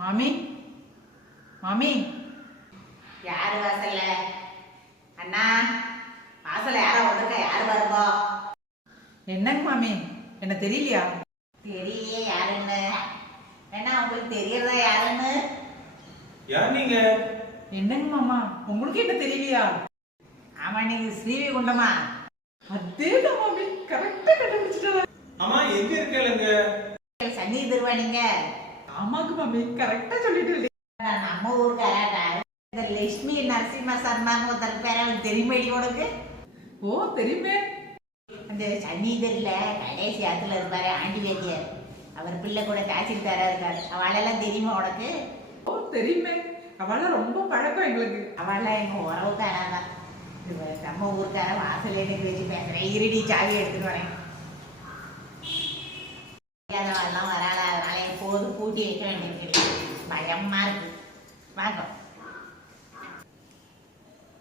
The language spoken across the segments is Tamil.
மாமி? மாமி? யாரு வாசல்ல? அண்ணா வாசல்ல யாரோ வந்திருக்க? யாரு பாருங்கோ என்னங்க மாமி? என்ன தெரியலையா? தெரியலையே யாருன்னு? வேணா உங்களுக்கு தெரியறதா யாருன்னு? யார் நீங்க? என்னங்க மாமா? உங்களுக்கு என்ன தெரியலையா? ஆமா நீங்க ஸ்ரீவிகுண்டமா அதேதான் மாமி. கரெக்டா கண்டுபிடிச்சிட்டா ஆமா எங்க இருக்கலங்க சன்னி திருவா நீங்க? ஆமாங்க மாமி கரெக்டா சொல்லிட்டு நம்ம ஊருக்காரா இந்த லட்சுமி நரசிம்ம சர்மான்னு ஒருத்தர் பேர் தெரியுமாடி உனக்கு? ஓ தெரியுமே. அந்த சன்னிதர்ல கடைசி ஆத்துல இருப்பாரு ஆண்டி வேதியர் அவர் பிள்ளை கூட தாசில்தாரா இருக்காரு. அவளெல்லாம் தெரியுமா உனக்கு? ஓ தெரியுமே. அவளாம் ரொம்ப பழக்கம் எங்களுக்கு. அவள்லாம் எங்க உறவுக்காரா நம்ம ஊருக்கார வாசல்ல நிக்க வச்சு பேசுறேன். இருடி சாவி எடுத்துட்டு வரேன். எப்போதும் பூட்டி வைக்க வேண்டியிருக்கு பயமா இருக்கு வாங்க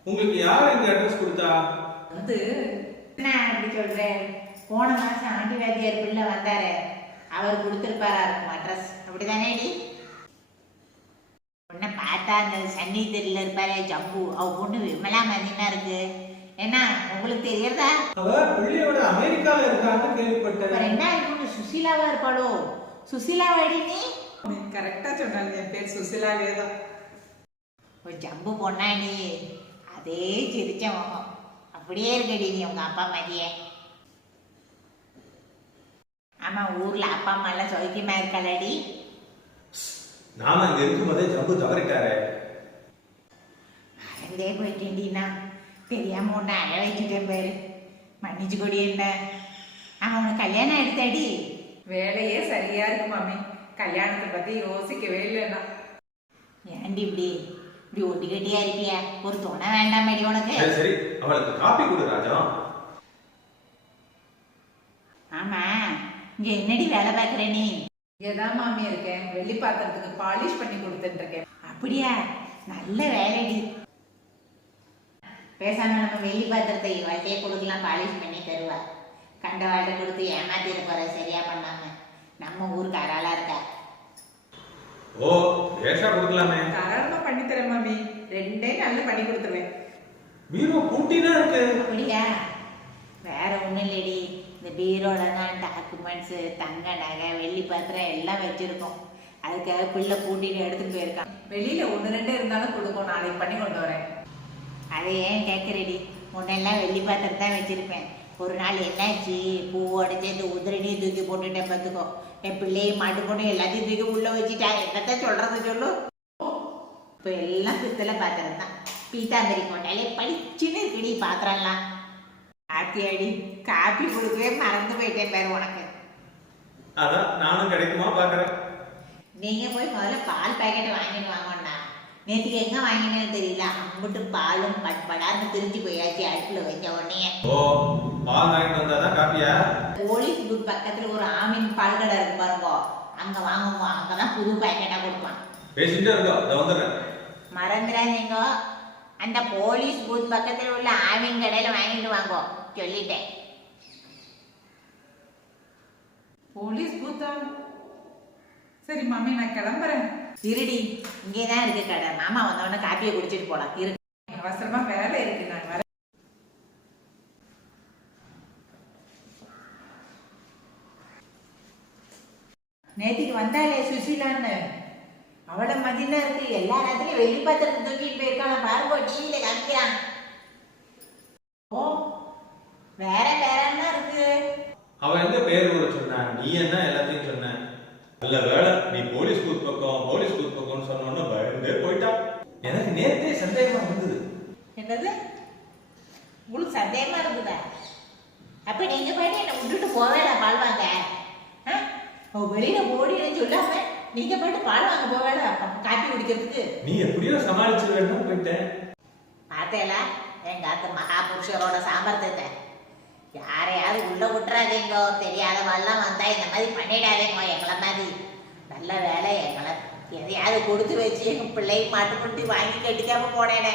உங்களுக்கு யார் இந்த அட்ரஸ் கொடுத்தா? வந்து என்ன அப்படி சொல்றேன். போன மாசம் ஆண்டி வாத்தியார் பிள்ளை வந்தாரு. அவர் கொடுத்துருப்பாரா இருக்கும் அட்ரஸ் அப்படிதானே டி? பொண்ணை பார்த்தா அந்த சன்னிதிரில் இருப்பாரு ஜம்பு. அவ பொண்ணு விமலா மதினா இருக்கு. என்ன உங்களுக்கு தெரியறதா அவ பிள்ளையோட அமெரிக்கால இருக்கான்னு கேள்விப்பட்டேன். ரெண்டாவது பொண்ணு சுசீலாவா இருப்பாளோ? சுசீலா வாடி நீ கரெக்டா சொன்னாங்க என் பேர் சுசிலாவே தான் ஒரு ஜம்பு பொண்ணா நீ. அதே சிரிச்ச முகம். அப்படியே இருக்கடி நீ உங்க அப்பா மாதிரியே. ஆமா ஊர்ல அப்பா அம்மா எல்லாம் சௌக்கியமா இருக்காளடி. நாம அங்க இருக்கும்போதே ஜம்பு தவறிட்டாரே. மறந்தே போயிட்டேன்டினா தெரியாம உன்னை அழ வச்சுட்டேன் பாரு. மன்னிச்சு கொடி என்ன. அவன் உனக்கு கல்யாணம் எடுத்தாடி வேலையே சரியா இருக்கு மாமி. கல்யாணத்தை பத்தி யோசிக்கவே இல்லைன்னா ஏன்டி இப்படி? இப்படி ஒட்டி கட்டியா இருக்கியா? ஒரு துணை வேண்டாமேடி உனக்கு. சரி சரி. அவளுக்கு காப்பி கொடு ராஜம் ஆமா. இங்க என்னடி வேலை பார்க்குற நீ? இங்கதான் மாமி இருக்கேன். வெள்ளி பாத்திரத்துக்கு பாலிஷ் பண்ணி கொடுத்துட்டு இருக்கேன் அப்படியா? நல்ல வேலைடி. பேசாம நம்ம வெள்ளி பாத்திரத்தை இவள்கிட்டயே கொடுக்கலாம் பாலிஷ் பண்ணி தருவா. கண்ட வாழ்க்கை கொடுத்து ஏமாத்திட்டு போற சரியா பண்ணாம நம்ம ஊருக்கு அறாளா இருக்கா? ஓ பேஷா கொடுக்கலாமே. தாராளமா பண்ணி தரேன் மாமி. ரெண்டே நாள்ல பண்ணி கொடுத்துருவேன். பீரோ பூட்டினா இருக்கு. அப்படியா? வேற ஒண்ணும் இல்லடி. இந்த பீரோல தான் டாக்குமெண்ட்ஸ் தங்க நகை வெள்ளி பாத்திரம் எல்லாம் வச்சிருக்கோம். அதுக்காக பிள்ளை கூட்டிட்டு எடுத்துட்டு போயிருக்கான். வெளியில ஒண்ணு ரெண்டு இருந்தாலும் கொடுக்கும் நாளைக்கு பண்ணி கொண்டு வரேன். அதை ஏன் கேட்குறடி முன்னெல்லாம் வெள்ளி பாத்திரம் தான் வச்சிருப்பேன். ஒரு நாள் என்னாச்சு பூவோட சேர்ந்து உதிரணியும் தூக்கி போட்டுட்டேன் பார்த்துக்கோ. என் பிள்ளையும் மாட்டு பொண்ணு எல்லாத்தையும் தூக்கி உள்ள வச்சுட்டா என்னத்த சொல்றது சொல்லு. இப்போ எல்லாம் பித்தளை பாத்திரம் தான் பீத்தாம்பரி கொண்டாலே படிச்சுன்னு இருக்குடி பாத்திரம்லாம். ஆத்தியாடி காப்பி கொடுக்கவே மறந்து போயிட்டேன் பேர் உனக்கு. அதான் நானும் கிடைக்குமா பாக்குறேன்? நீங்க போய் முதல்ல பால் பாக்கெட் வாங்கிட்டு வாங்கண்ணா நேற்றுக்கு எங்க வாங்கினேன்னு தெரியல? அம்பிட்டு பாலும் பட்படார்னு திரிஞ்சு போயாச்சு அடுப்புல வச்ச உடனே. ஓ பால் வாங்கிட்டு வந்தாதான் காப்பியா? போலீஸ் பூத் பக்கத்துல ஒரு ஆமின் பால் கடை இருக்கு பாருங்க. அங்க வாங்குங்க. அங்கதான் புது பாக்கெட்டா கொடுப்பான். பேசிட்டே இருக்கோம் இதை வந்துடுறேன். மறந்துடாதீங்க. அந்த போலீஸ் பூத் பக்கத்துல உள்ள ஆவின் கடையில வாங்கிட்டு வாங்கோ. சொல்லிட்டேன். போலீஸ் பூத்தா சரி மாமி நான் கிளம்புறேன். இருடி இங்கேதான் இருக்கு கடை. மாமா வந்தவொடனே காப்பியை குடிச்சிட்டு போலாம். இரு. அவசரமா வேலை இருக்கு நான் வரேன் நேத்திக்கு வந்தாலே சுசீலான்னு அவளை மதினா இருக்கு. எல்லா நேரத்துலயும் வெள்ளி பாத்திரத்தை தூக்கிட்டு போயிருக்கான் பாருங்கோ டிவியில காமிக்கிறான். ஓ வேற வேற என்ன இருக்கு. அவன் எங்க பேர் ஊர சொன்ன? நீ என்ன எல்லாத்தையும் சொன்ன? நல்ல வேலை. நீ போலீஸ் பக்கம் போலீஸ் பூத் பக்கம்னு சொன்னோன்னு பயந்தே போயிட்டா எனக்கு நேத்தே சந்தேகமா இருந்தது என்னது? உங்களுக்கு சந்தேகமா இருக்குதா? அப்ப நீங்க போயிட்டு என்ன விட்டுட்டு போவேடா பால் வாங்க. வெளியில ஓடினு சொல்லாம நீங்க போயிட்டு பால் வாங்க போவேடா காப்பி குடிக்கிறதுக்கு. நீ எப்படியோ சமாளிச்சிருவேன்னு போயிட்டேன். பார்த்தேலா எங்க அத்தை மகாபுருஷரோட சாமர்த்தியத்தை. யாரையாவது உள்ள விட்டுறாதீங்க தெரியாதவெல்லாம் வந்தா இந்த மாதிரி பண்ணிடாதீங்க எங்களை மாதிரி. நல்ல வேலை எங்களை எதையாவது கொடுத்து வச்சு எங்க பிள்ளைக்கு மாட்டுக்குட்டி வாங்கி கட்டிக்காம போனேனே.